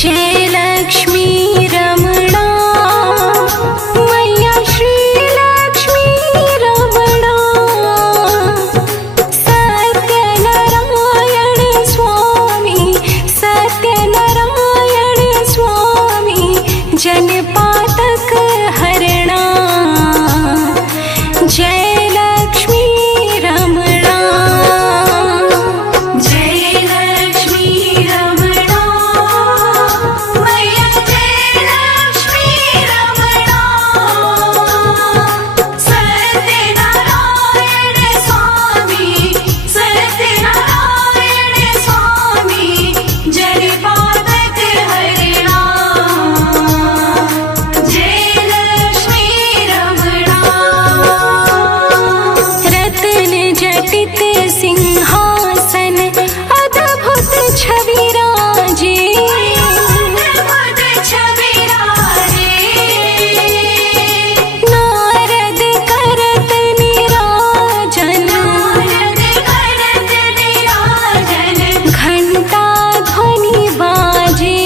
जय लक्ष्मी रमणा मैया श्री लक्ष्मी रमणा सत्यनारायण स्वामी जनपातक हरणा जय लक्ष्मी रमणा जय लक्ष्मी रमणा मैया जय लक्ष्मी रमणा सत्यनारायण स्वामी जनपातक हरणा जटित सिंहासन अद्भुत छवि राजे नारद करत निराजन घंटा ध्वनि बाजे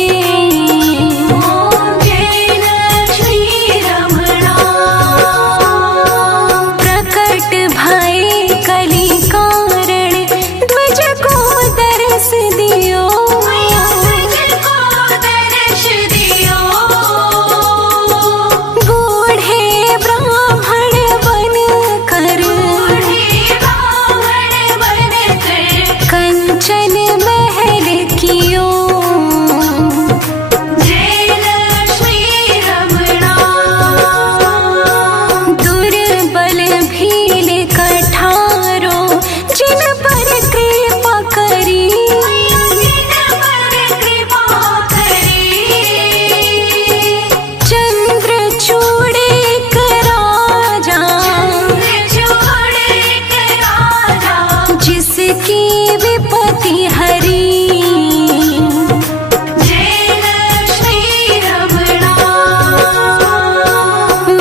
जय लक्ष्मी रमणा प्रकट भय कली कारण ध्वज को दर्श दियो बूढ़े ब्राह्मण बन कर कंचन महल कियो जय लक्ष्मी रमणा दुर्बल भील कठारो जिन पर कृपा करी चंद्रचूड़ एक राजा जिसकी विपत्ति हरी जय लक्ष्मी रमणा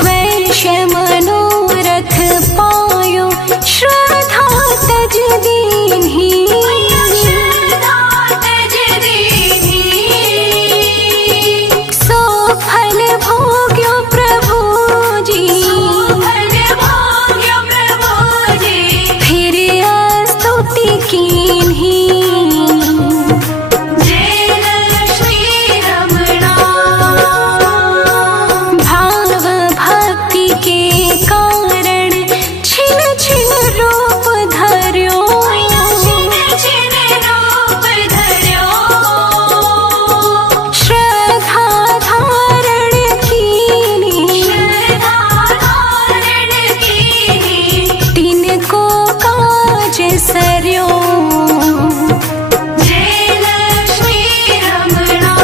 वैश्य मनोरथ पायो श्रद्धा तज दीन्ही सो फल भोग्यो प्रभु जी फिर स्तुति कीन्ही जय लक्ष्मी रमणा भाव भक्ति के कारण छिन छिन रूप धर्यो श्रद्धा धारण कीनी तिनको काज सर्यो जय लक्ष्मी रमणा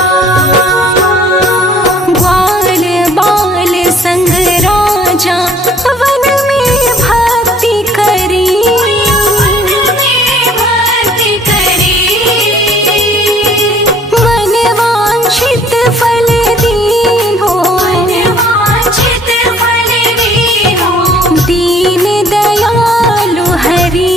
ग्वाल बाल संग राजा वन में भक्ति करी मन वांछित फल दीनो दीन दयालु हरि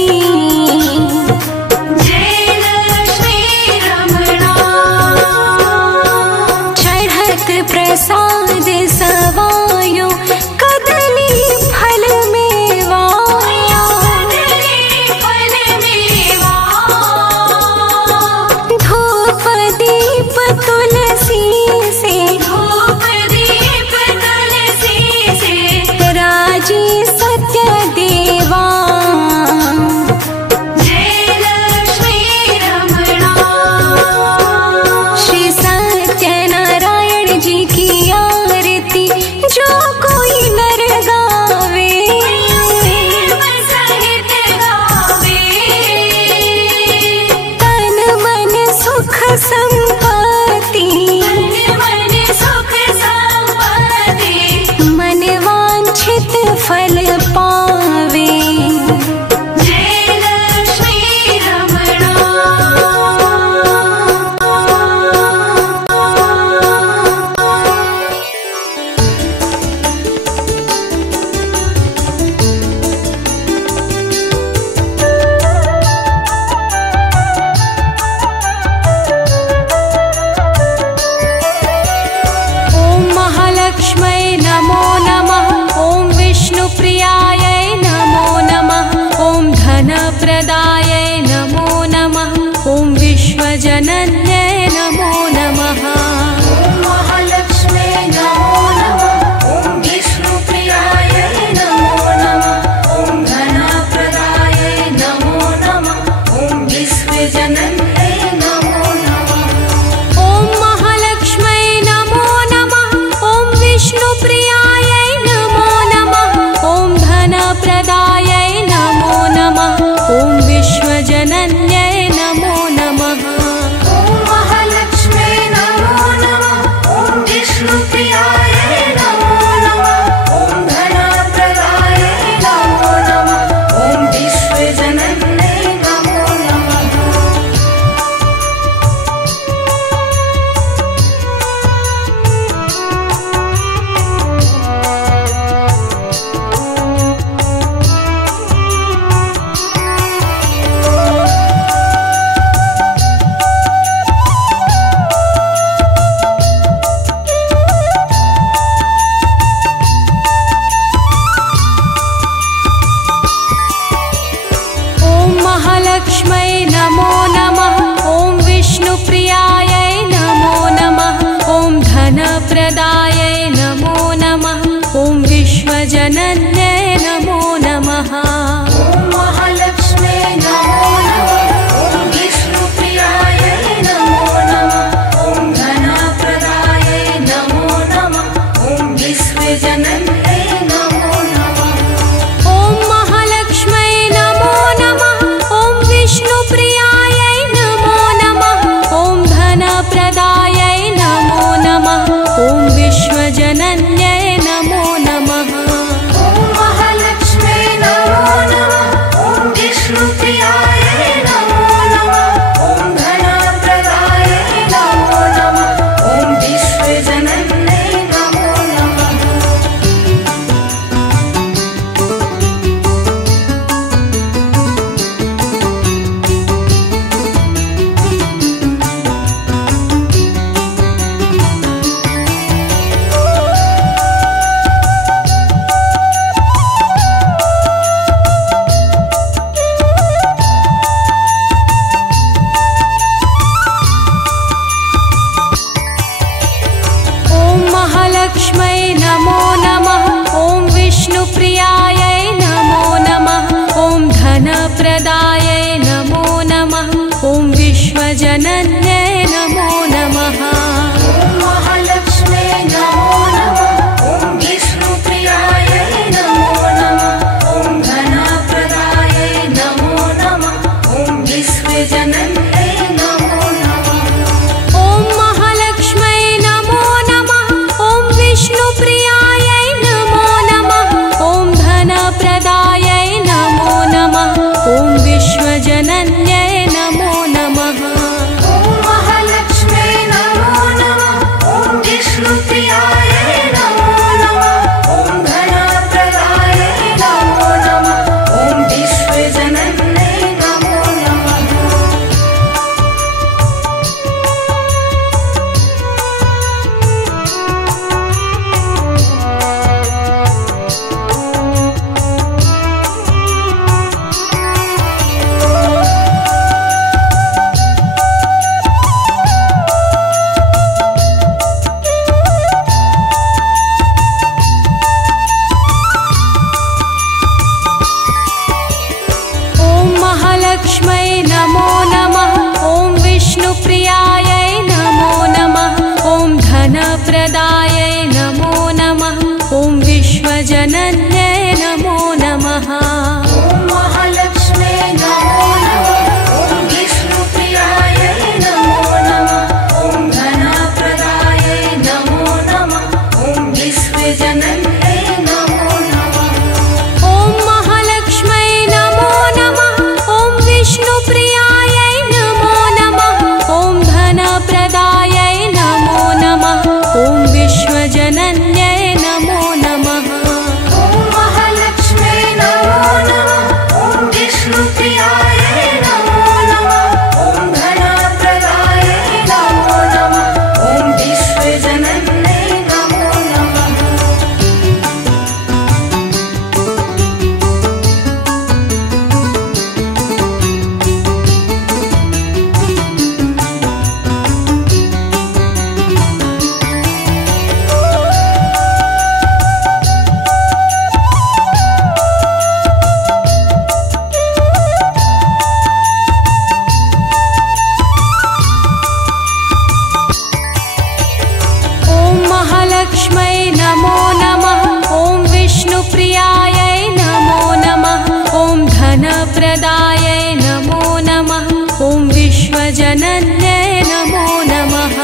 धनप्रदायै नमो नमः। ॐ विश्वजनन्यै नमो नमः। ॐ महालक्ष्मे नमो नमः। ॐ विष्णुप्रियायै नमो नमः। ॐ धनप्रदायै नमो नमः। ॐ विश्वजनन्यै नमो नमः। ॐ महालक्ष्मै नमो नमः। ॐ विष्णुप्रियायै नमो नमः। ॐ धनप्रदायै नमो नमः। ॐ विश्वजनन्यै नमो नमः। ॐ महालक्ष्मे नमो नमः। ॐ विष्णुप्रियायै नमो नमः। ॐ धनप्रदायै नमो नमः। ॐ विश्वजनन्यै नमो नमः। ॐ महालक्ष्मै नमो नमः। ॐ विष्णुप्रियायै नमो नमः। ॐ धनप्रदायै नमो नमः। ॐ विश्वजनन्यै नमो नमः।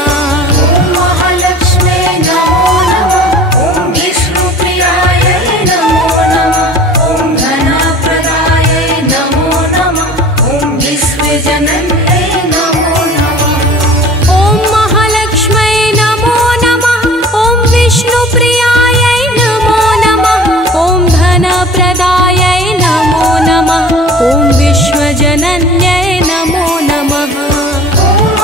ॐ महालक्ष्मे नमो नमः। ॐ विष्णुप्रियायै नमो नमः। ॐ धनप्रदायै नमो नमः। ॐ विश्वजनन्यै नमो नमः। ॐ महालक्ष्मै नमो नमः। ॐ विष्णुप्रियायै नमो नमः। ॐ धनप्रदायै नमो नमः। ॐ विश्वजनन्यै नमो नमः। ॐ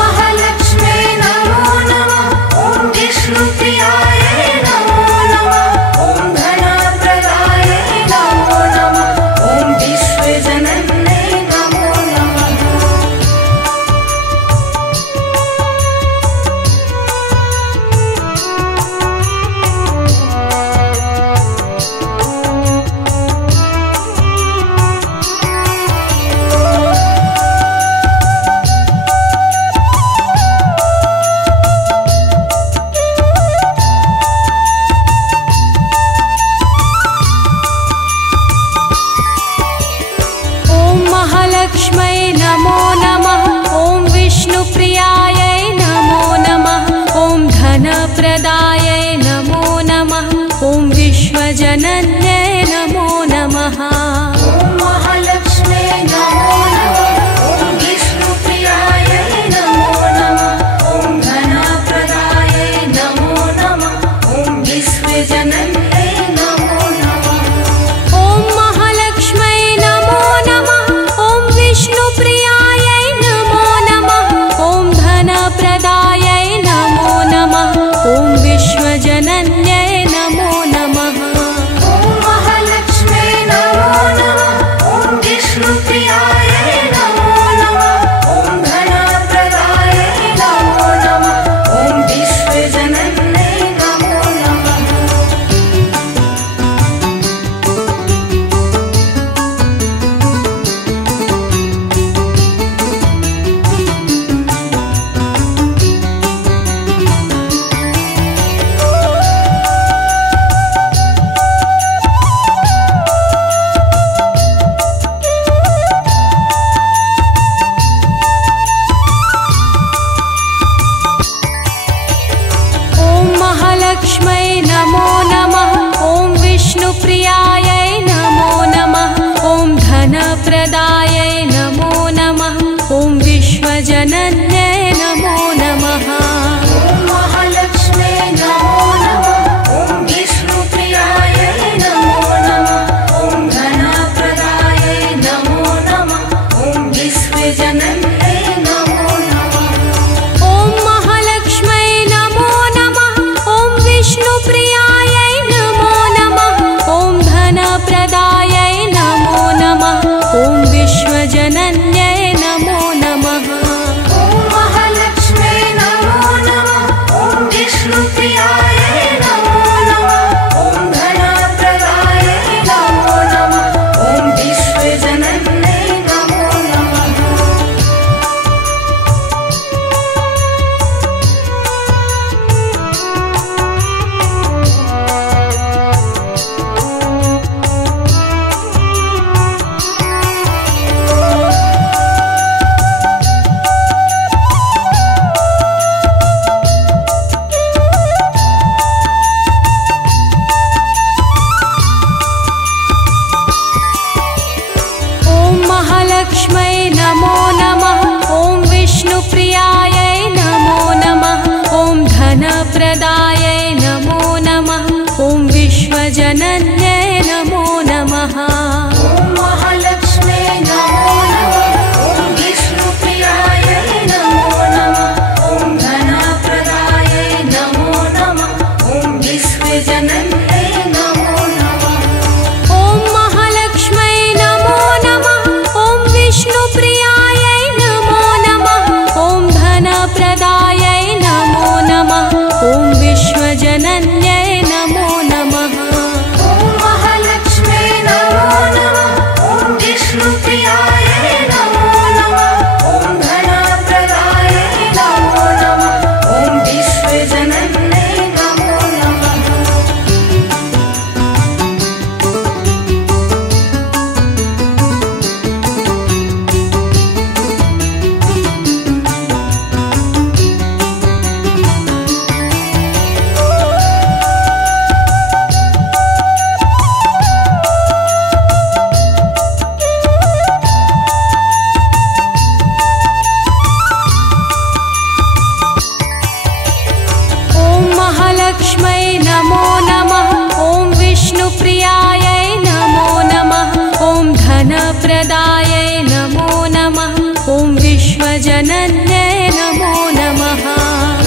धनप्रदायै नमो नमः। ॐ विश्वजनन्यै नमो नमः।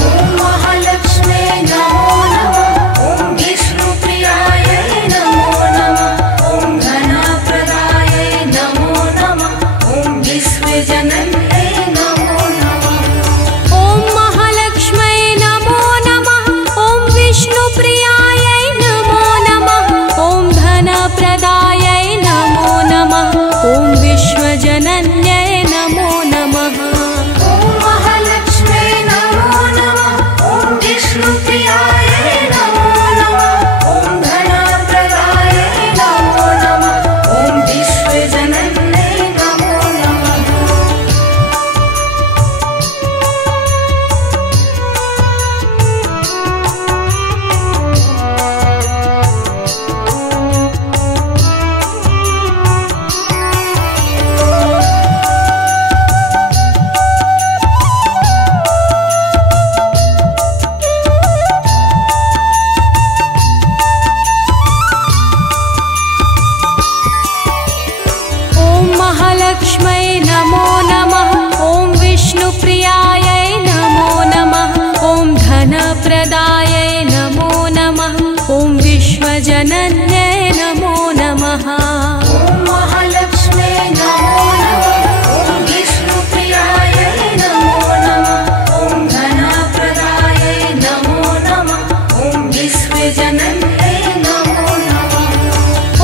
ॐ महालक्ष्म्यै नमो नमः। ॐ विष्णुप्रियायै नमो नमः। ॐ धनप्रदायै नमो नमः। ॐ विश्वजनन्यै नमो नमः। ॐ महालक्ष्म्यै नमो नमः। ॐ विष्णुप्रियायै नमो नमः। ॐ धनप्रदायै नमो नमः। ॐ विश्वजनन्यै नमो नमः। ॐ महालक्ष्म्यै नमो नमः। ॐ विष्णुप्रियायै नमो नमः। ॐ धनप्रदायै नमो नमः। ॐ विश्वजनन्यै नमो नमः। ॐ महालक्ष्म्यै नमो नमः। ॐ विष्णुप्रियायै नमो नमः। ॐ धनप्रदायै नमो नमः। ॐ विश्वजनन्यै नमो नमः। ॐ महालक्ष्म्यै नमो नमः। ॐ विष्णुप्रियायै नमो नमः। ॐ धनप्रदायै नमो नमः। ॐ विश्वजनन्यै नमो नमः।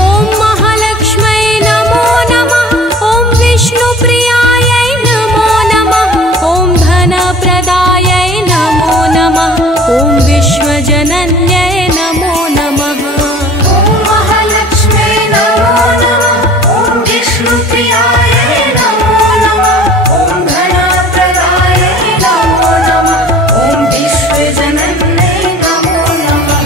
ॐ महालक्ष्म्यै नमो नमः। ॐ विष्णुप्रियायै नमो नमः। ॐ धनप्रदायै नमो नमः। ॐ विश्वजनन्यै नमो नमः। ॐ महालक्ष्म्यै नमो नमः। ॐ विष्णुप्रियायै नमो नमः। ॐ धनप्रदायै नमो नमः। ॐ विश्वजनन्यै नमो नमः।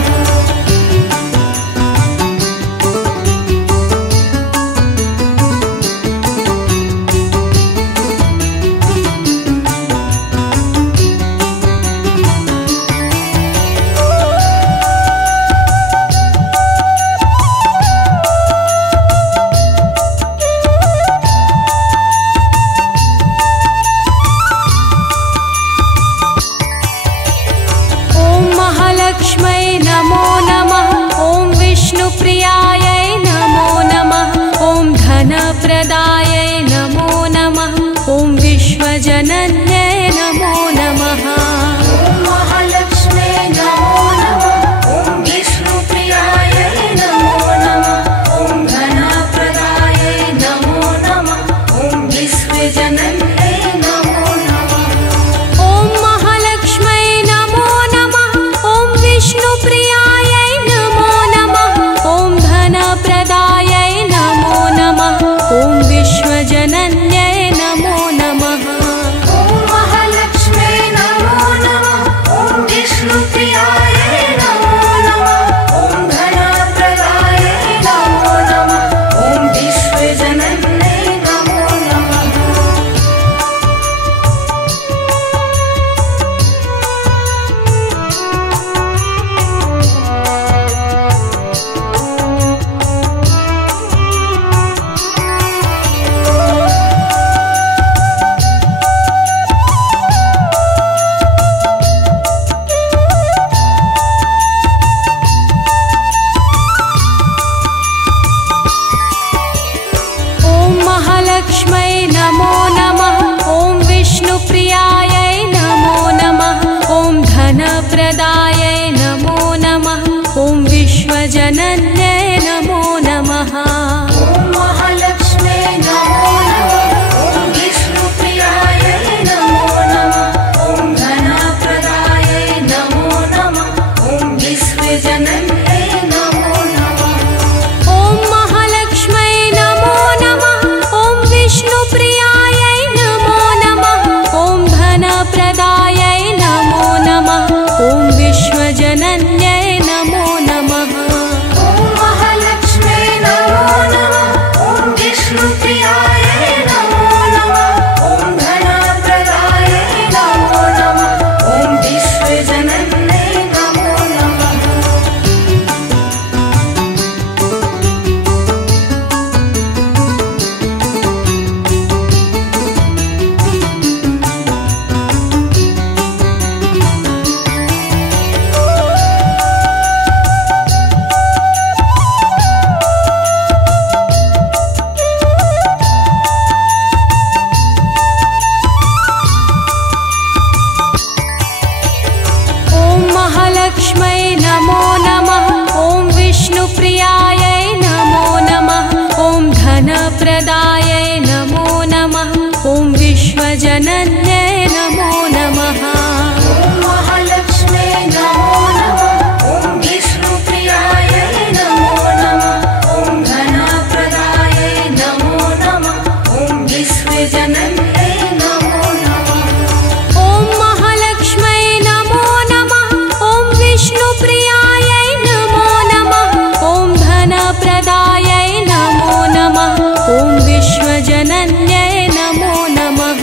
ॐ महालक्ष्म्यै नमो नमः। ॐ विष्णुप्रियायै नमो नमः। ॐ धनप्रदायै नमो नमः। ॐ विश्वजनन्यै नमो नमः। ॐ महालक्ष्म्यै नमो नमः। ॐ विष्णुप्रियायै नमो नमः। ॐ धनप्रदायै नमो नमः। ॐ विश्वजनन्यै नमो नमः। ॐ महालक्ष्म्यै नमो नमः। ॐ विष्णुप्रियायै नमो नमः। ॐ धनप्रदायै नमो नमः। ॐ विश्वजनन्यै नमो नमः। ॐ महालक्ष्मै नमो नमः। ॐ विष्णुप्रियायै नमो नमः। ॐ धनप्रदायै नमो नमः। ॐ विश्वजनन्यै नमो नमः। ॐ महालक्ष्मे नमो नमः। ॐ विष्णुप्रियायै नमो नमः। ॐ धनप्रदायै नमो नमः। ॐ विश्वजनन्यै नमो नमः। ॐ महालक्ष्मै नमो नमः। ॐ विष्णुप्रियायै नमो नमः। ॐ धनप्रदायै नमो नमः। ॐ विश्वजनन्यै नमो नमः।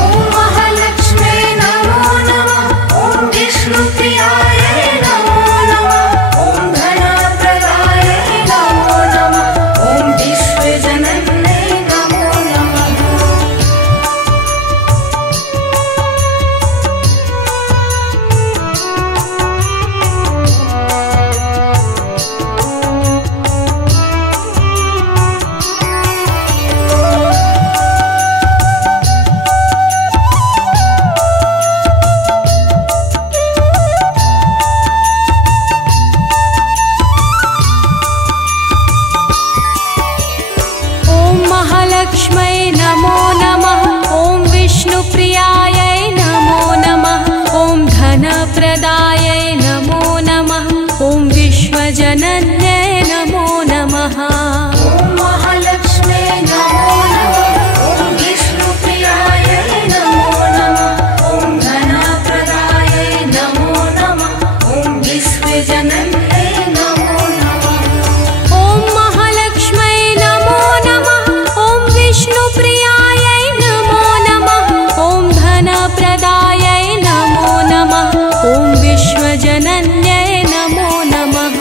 ॐ महालक्ष्मे नमो नमः। ॐ विष्णुप्रियायै नमो नमः। ॐ धनप्रदायै नमो नमः। ॐ विश्वजनन्यै नमो नमः। ॐ महालक्ष्मै नमो नमः। ॐ विष्णुप्रियायै नमो नमः। ॐ धनप्रदायै नमो नमः। ॐ विश्वजनन्यै नमो नमः। ॐ महालक्ष्मे नमो नमः। ॐ विष्णुप्रियायै नमो नमः। ॐ धनप्रदायै नमो नमः। ॐ विश्वजनन्यै नमो नमः। ॐ महालक्ष्मै नमो नमः। ॐ विष्णुप्रियायै नमो नमः। ॐ धनप्रदायै नमो नमः। ॐ विश्वजनन्यै नमो नमः।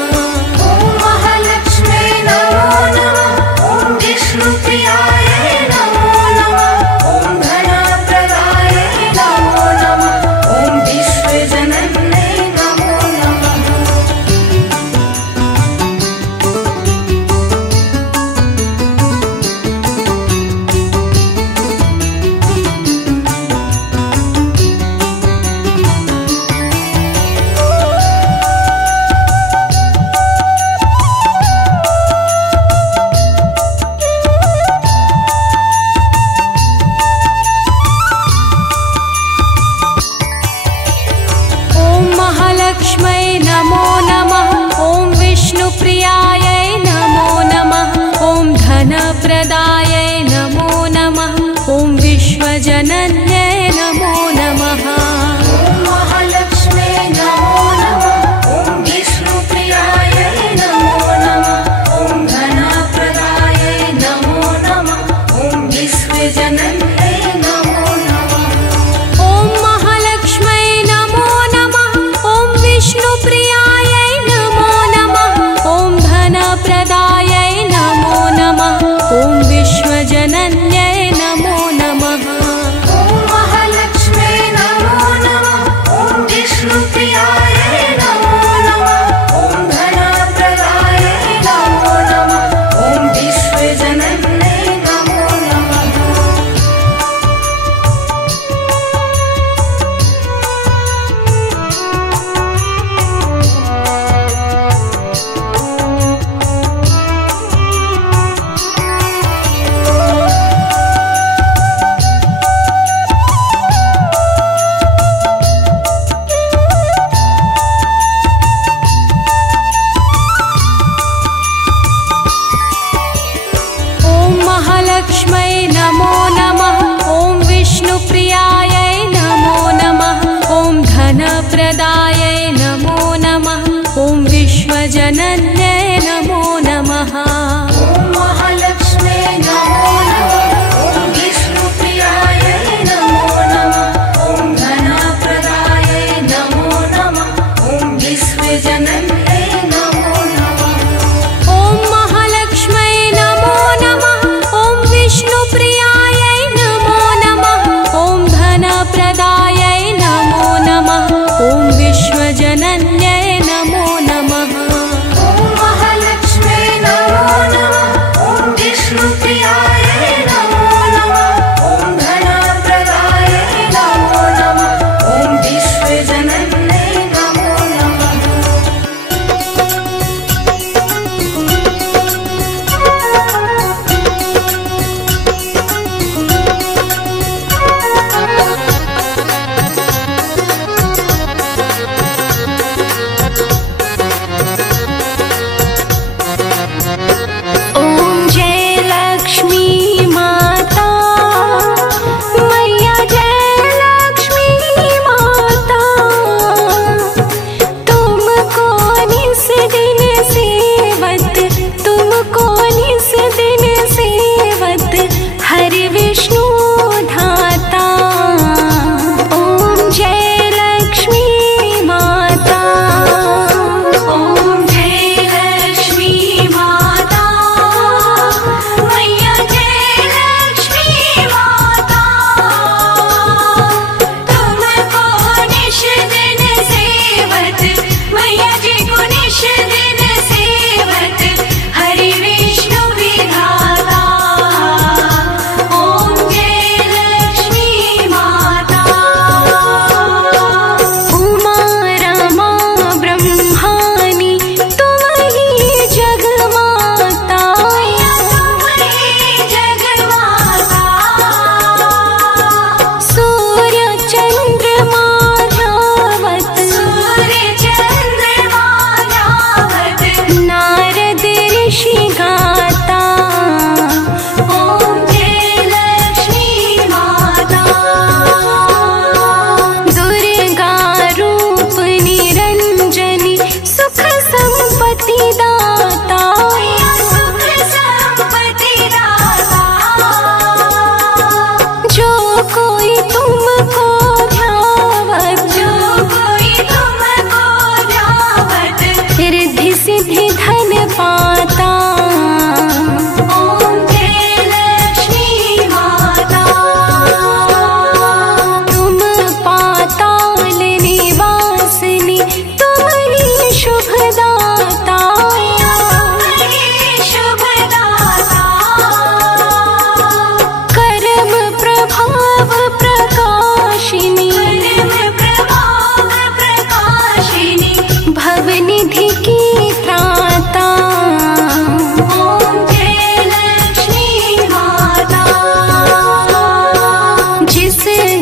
ॐ महालक्ष्मे नमो नमः। ॐ विष्णुप्रियायै नमो नमः। ॐ धनप्रदायै नमो नमः। ॐ विश्वजनन्यै नमो नमः। ॐ महालक्ष्मै नमो नमः। ॐ विष्णुप्रियायै नमो नमः। ॐ धनप्रदायै नमो नमः। ॐ विश्वजनन्यै नमो नमः। ॐ महालक्ष्मे नमो नमः। ॐ विष्णुप्रियायै नमो नमः। ॐ धनप्रदायै नमो नमः। ॐ विश्वजनन्यै नमो नमः। ॐ महालक्ष्मै नमो नमः। ॐ विष्णुप्रियायै नमो नमः। ॐ धनप्रदायै नमो नमः। ॐ विश्वजनन्यै नमो नमः। ॐ महालक्ष्मे नमो नमः। ॐ विष्णुप्रियायै नमो नमः। ॐ धनप्रदायै नमो नमः। ॐ विश्वजनन्यै नमो नमः। ॐ महालक्ष्मै नमो नमः। ॐ विष्णुप्रियायै नमो नमः। ॐ धनप्रदायै नमो नमः। ॐ विश्वजनन्यै नमो नमः। ॐ महालक्ष्मे नमो नमः। ॐ विष्णुप्रियायै नमो नमः। ॐ धनप्रदायै नमो नमः। ॐ विश्वजनन्यै नमो नमः। ॐ महालक्ष्मै नमो नमः। ॐ विष्णुप्रियायै नमो नमः। ॐ धनप्रदायै नमो नमः। ॐ विश्वजनन्यै नमो नमः। ॐ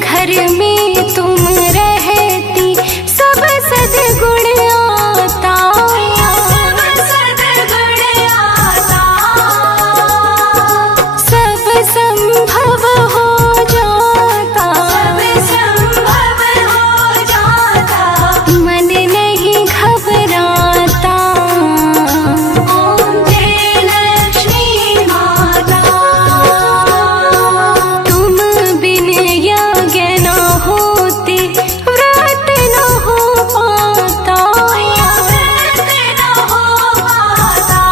घर में तुम रहती सब सद्गुण आता, सब सद्गुण आता, सब संभव हो जाता, सब संभव हो जाता, मन नहीं घबराता। ओम जय लक्ष्मी माता, तुम बिन यज्ञ न होते, व्रत न हो पाता, व्रत न हो पाता,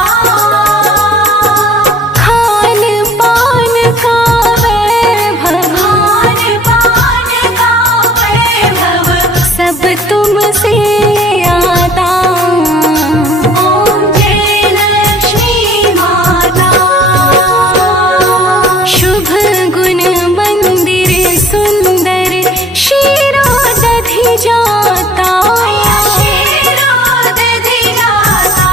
खान पान का वैभव, खान पान का वैभव सब तुमसे आता। ओम जय लक्ष्मी माता, शुभ गुण मंदिर सुंदर क्षीरोदधि जाता, क्षीरोदधि जाता,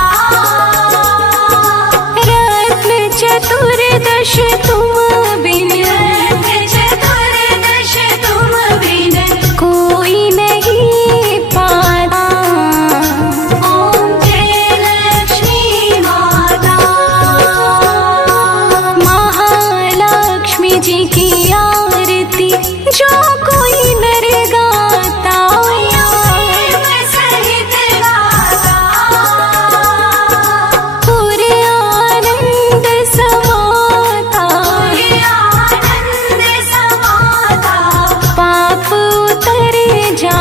रत्न चतुर्दश तुम बिन, रत्न चतुर्दश तुम बिन कोई नहीं पाता। ओम जय लक्ष्मी माता, महालक्ष्मी जी की आरती जो कोई नर गाता, सहित गाता, पूरे आनंद समाता, आनंद समाता, पाप उतर जा